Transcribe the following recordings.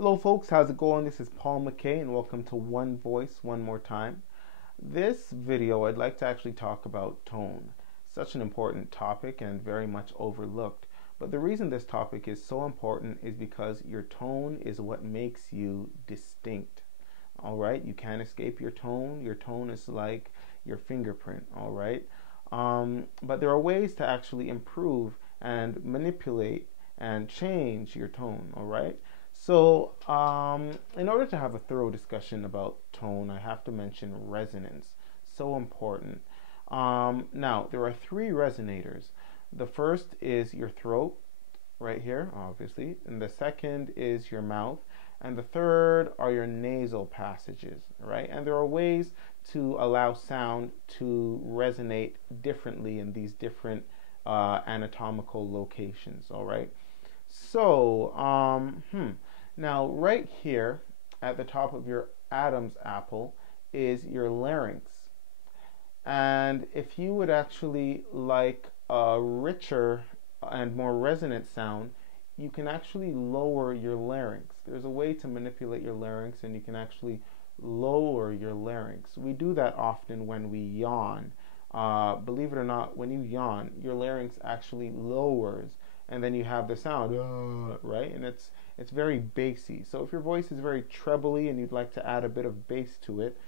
Hello folks, how's it going? This is Paul McKay and welcome to One Voice One More Time. This video I'd like to actually talk about tone. Such an important topic and very much overlooked. But the reason this topic is so important is because your tone is what makes you distinct. Alright, you can't escape your tone. Your tone is like your fingerprint, alright? But there are ways to actually improve and manipulate and change your tone, alright? So, in order to have a thorough discussion about tone, I have to mention resonance. So important. Now, there are three resonators. The first is your throat, right here, obviously. And the second is your mouth. And the third are your nasal passages, right? And there are ways to allow sound to resonate differently in these different anatomical locations, all right? So, now right here at the top of your Adam's apple is your larynx. And if you would actually like a richer and more resonant sound, you can actually lower your larynx. There's a way to manipulate your larynx and you can actually lower your larynx. We do that often when we yawn. Believe it or not, when you yawn, your larynx actually lowers and then you have the sound, right? And it's very bassy. So if your voice is very trebly and you'd like to add a bit of bass to it,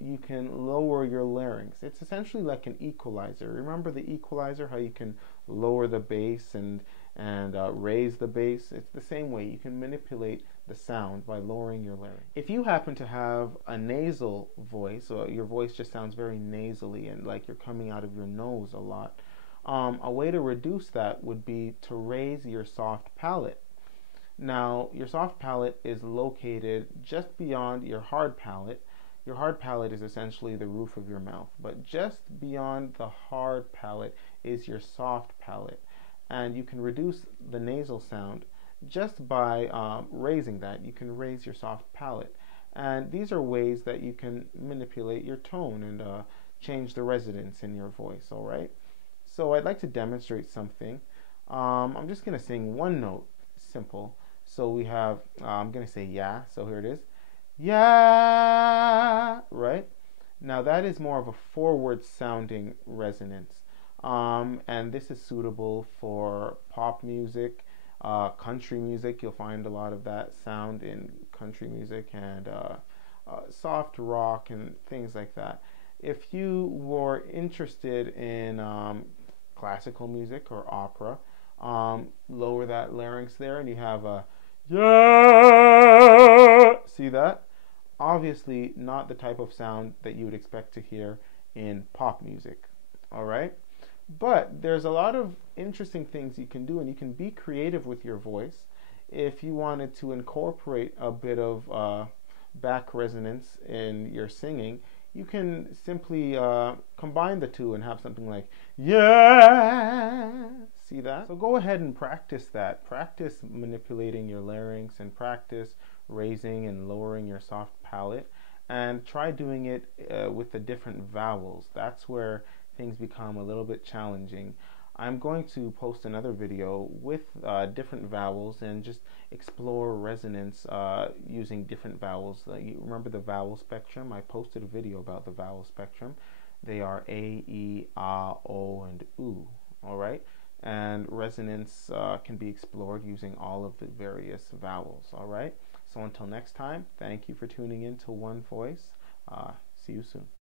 you can lower your larynx. It's essentially like an equalizer. Remember the equalizer, how you can lower the bass and raise the bass? It's the same way. You can manipulate the sound by lowering your larynx. If you happen to have a nasal voice, or your voice just sounds very nasally and like you're coming out of your nose a lot, a way to reduce that would be to raise your soft palate. Now, your soft palate is located just beyond your hard palate. Your hard palate is essentially the roof of your mouth, but just beyond the hard palate is your soft palate. And you can reduce the nasal sound just by raising that. You can raise your soft palate. And these are ways that you can manipulate your tone and change the resonance in your voice, all right? So I'd like to demonstrate something. I'm just going to sing one note, simple. So we have, I'm going to say yeah, so here it is. Yeah, right? Now that is more of a forward sounding resonance. And this is suitable for pop music, country music. You'll find a lot of that sound in country music and soft rock and things like that. If you were interested in classical music or opera, lower that larynx there and you have a yeah. See that? Obviously not the type of sound that you would expect to hear in pop music, all right? But there's a lot of interesting things you can do, and you can be creative with your voice. If you wanted to incorporate a bit of back resonance in your singing, you can simply combine the two and have something like, yeah, see that? So go ahead and practice that. Practice manipulating your larynx and practice raising and lowering your soft palate. And try doing it with the different vowels. That's where things become a little bit challenging. I'm going to post another video with different vowels and just explore resonance using different vowels. You remember the vowel spectrum? I posted a video about the vowel spectrum. They are A, E, A, O, and U, all right? And resonance can be explored using all of the various vowels, all right? So until next time, thank you for tuning in to One Voice. See you soon.